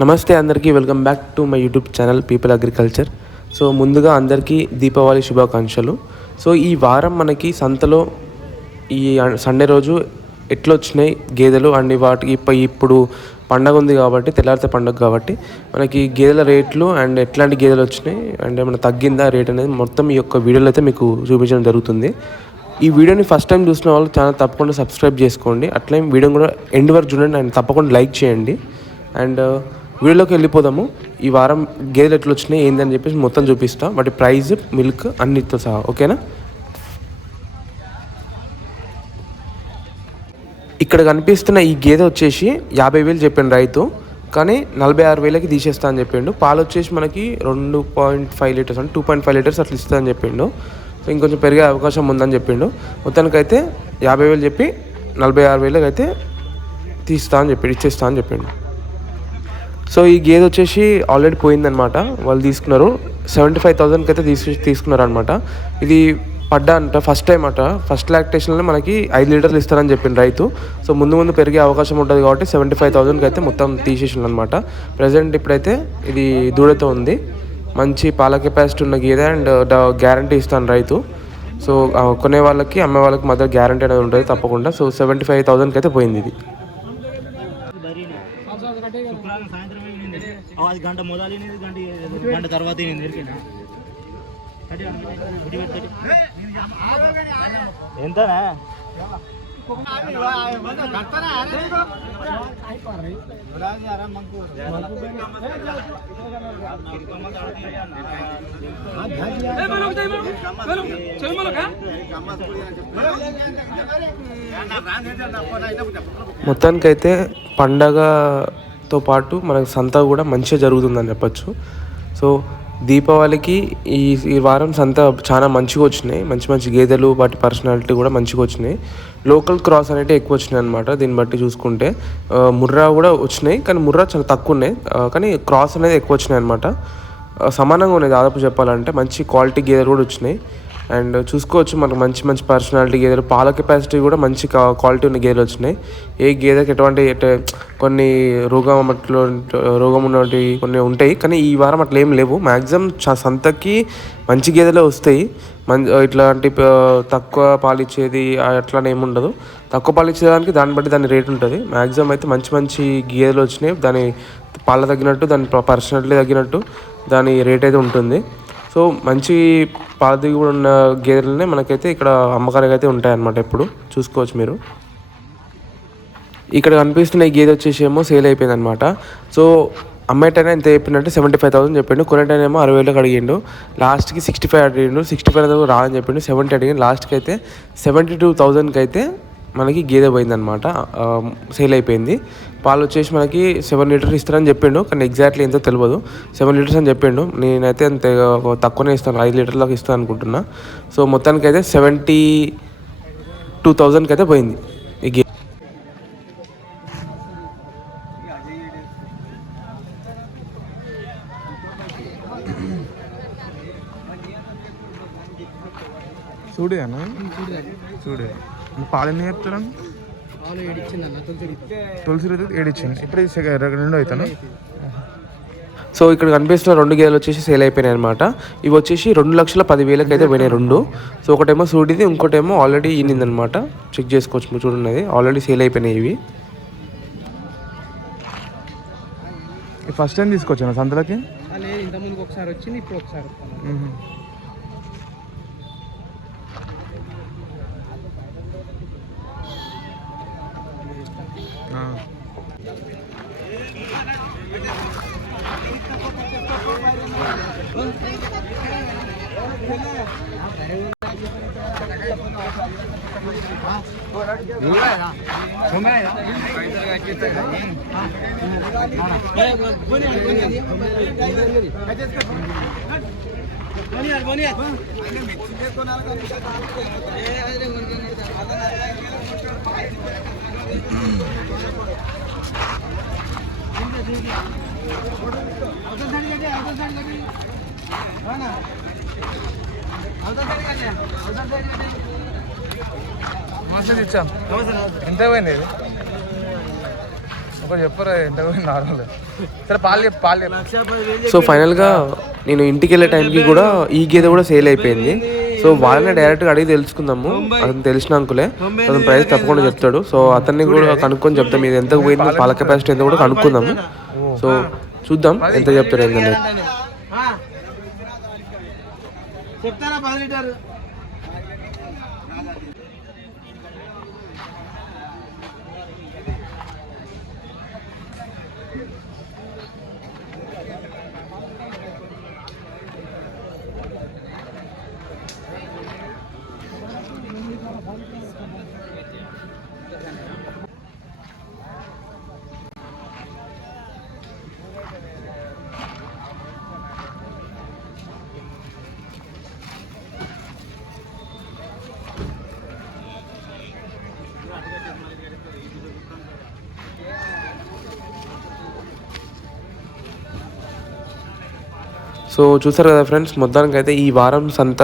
నమస్తే అందరికీ, welcome back to my YouTube channel people agriculture. So ముందుగా అందరికీ దీపావళి శుభాకాంక్షలు. సో ఈ వారం మనకి సంతలో ఈ సండే రోజు ఎట్లా వచ్చినాయి గేదెలు అండ్ వాటికి ఇప్పుడు పండగ ఉంది కాబట్టి, తెల్లారితే పండగ కాబట్టి మనకి గేదెల రేట్లు అండ్ ఎట్లాంటి గేదెలు వచ్చినాయి అండ్ ఏమైనా తగ్గిందా రేట్ అనేది మొత్తం ఈ యొక్క వీడియోలో అయితే మీకు చూపించడం జరుగుతుంది. ఈ వీడియోని ఫస్ట్ టైం చూసిన వాళ్ళు ఛానల్ తప్పకుండా సబ్స్క్రైబ్ చేసుకోండి. అట్లే వీడియోని కూడా ఎండ్ వరకు చూడండి అండ్ తప్పకుండా లైక్ చేయండి. అండ్ వీడియోలోకి వెళ్ళిపోదాము. ఈ వారం గేదెలు ఎట్లా వచ్చినాయి ఏందని చెప్పేసి మొత్తం చూపిస్తాం, వాటి ప్రైస్, మిల్క్ అన్నిటితో సహా. ఓకేనా? ఇక్కడ కనిపిస్తున్న ఈ గేదె వచ్చేసి 50,000 చెప్పిండు రైతు, కానీ 46,000కి తీసేస్తా అని చెప్పిండు. పాలు వచ్చేసి మనకి 2.5 లీటర్స్ అంటే 2.5 లీటర్స్ అట్లా ఇస్తా అని చెప్పిండు. సో ఇంకొంచెం పెరిగే అవకాశం ఉందని చెప్పిండు. మొత్తానికైతే 50,000 చెప్పి 46,000కి అయితే ఇచ్చేస్తా అని చెప్పిండు. సో ఈ గేదె వచ్చేసి ఆల్రెడీ పోయిందనమాట, వాళ్ళు తీసుకున్నారు. 75,000కి అయితే తీసుకున్నారు అనమాట. ఇది పడ్డా అంట ఫస్ట్ టైం అట. ఫస్ట్ లాక్టేషన్లో మనకి 5 లీటర్లు ఇస్తారని చెప్పింది రైతు. సో ముందు పెరిగే అవకాశం ఉంటుంది కాబట్టి 75,000కి అయితే మొత్తం తీసేసిండు అనమాట. ప్రజెంట్ ఇప్పుడైతే ఇది దూడతో ఉంది. మంచి పాల కెపాసిటీ ఉన్న గేదె అండ్ గ్యారంటీ ఇస్తాను రైతు. సో కొనే వాళ్ళకి అమ్మే వాళ్ళకి మధ్య గ్యారంటీ అనేది ఉంటుంది తప్పకుండా. సో 75,000కి అయితే పోయింది ఇది. గంట మొదలు గంట తర్వాత ఎంతనా మొత్తానికైతే పండగతో పాటు మనకు సంత కూడా మంచిగా జరుగుతుందని చెప్పచ్చు. సో దీపావళికి ఈ వారం సంత చాలా మంచిగా వచ్చినాయి. మంచి గేదెలు, వాటి పర్సనాలిటీ కూడా మంచిగా వచ్చినాయి. లోకల్ క్రాస్ అనేవి ఎక్కువ వచ్చినాయి అనమాట. దీన్ని బట్టి చూసుకుంటే ముర్రా కూడా వచ్చినాయి, కానీ ముర్రా చాలా తక్కువ ఉన్నాయి, కానీ క్రాస్ అనేది ఎక్కువ వచ్చినాయి అనమాట. సమానంగా ఉన్నాయి దాదాపు చెప్పాలంటే. మంచి క్వాలిటీ గేదెలు కూడా వచ్చినాయి. అండ్ చూసుకోవచ్చు మనకు మంచి పర్సనాలిటీ గేదెలు, పాల కెపాసిటీ కూడా మంచి క్వాలిటీ ఉన్న గేదెలు వచ్చినాయి. ఏ గేదెకి ఎటువంటి కొన్ని రోగం ఉన్నవి కొన్ని ఉంటాయి, కానీ ఈ వారం అట్లా ఏం లేవు. మ్యాక్సిమం సంతకి మంచి గేదెలే వస్తాయి. ఇట్లాంటి తక్కువ పాలిచ్చేది అట్లానే ఏముండదు. తక్కువ పాలిచ్చేదానికి దాన్ని బట్టి దాని రేట్ ఉంటుంది. మ్యాక్సిమం అయితే మంచి గేదెలు వచ్చినాయి. దాని పాల తగ్గినట్టు, దాని పర్సనాలిటీ తగ్గినట్టు దాని రేట్ అయితే ఉంటుంది. సో మంచి పాల దిగుబడి ఉన్న గేదెలనే మనకైతే ఇక్కడ అమ్మకానికి అయితే ఉంటాయన్నమాట. ఎప్పుడు చూసుకోవచ్చు మీరు. ఇక్కడ కనిపిస్తున్న ఈ గేదె వచ్చేసి ఏమో సేల్ అయిపోయింది అనమాట. సో అమ్మేటైనా ఎంత చెప్పిందంటే 75,000 చెప్పిండు. కొనేటైనా 60,000కి అడిగిండు. లాస్ట్కి 65 అడిగిండు. 65 రాదని చెప్పిండు. 70 అడిగిండు. లాస్ట్కి అయితే 72,000కి అయితే మనకి గేదె పోయిందనమాట, సేల్ అయిపోయింది. పాలు వచ్చేసి మనకి 7 లీటర్స్ ఇస్తారని చెప్పిండు, కానీ ఎగ్జాక్ట్లీ ఎంతో తెలియదు. 7 లీటర్స్ అని చెప్పిండు. నేనైతే అంత తక్కువనే ఇస్తాను, 5 లీటర్లకు ఇస్తాను అనుకుంటున్నా. సో మొత్తానికైతే 72,000కి అయితే పోయింది ఈ గేదె. చూడే చూడే పాలు ఎన్ని చెప్తారా? తులసి 7 ఇచ్చింది. ఇప్పుడు 2 అవుతాను. సో ఇక్కడ కనిపిస్తున్న 2 గేదెలు వచ్చేసి సేల్ అయిపోయినాయి అనమాట. ఇవి వచ్చేసి 2,10,000కి అయితే పోయినాయి 2. సో ఒకటేమో సూడిది, ఇంకోటేమో ఆల్రెడీ ఈనిందనమాట. చెక్ చేసుకోవచ్చు మీరు, చూడండి ఆల్రెడీ సేల్ అయిపోయినాయి ఇవి. ఫస్ట్ టైం తీసుకొచ్చాను సంతలకి. ఇంతకుముందుకు ఒకసారి వచ్చింది, ఇప్పుడు ఒకసారి. నమస్తే ఇచ్చాం. ఎంత పోయింది ఇది? ఒక చెప్పరా ఎంత పోయింది నార్మల్? సరే పాలు చెప్పు, పాలు చెప్పు. సో ఫైనల్గా నేను ఇంటికి వెళ్ళే టైంకి కూడా ఈ గేదె కూడా సేల్ అయిపోయింది. సో వాళ్ళని డైరెక్ట్గా అడిగి తెలుసుకుందాము. అతను తెలిసిన అంకులే, అతను ప్రైస్ తప్పకుండా చెప్తాడు. సో అతన్ని కూడా కనుక్కొని చెప్తాం ఇది ఎంత పోయిందో, పాల కెపాసిటీ ఎంత కూడా కనుక్కుందాము. సో చూద్దాం ఎంత చెప్తాడు ఏంటంటే. చెప్తారా 10 లీటర్? సో చూసారు కదా ఫ్రెండ్స్, మొత్తానికి అయితే ఈ వారం సంత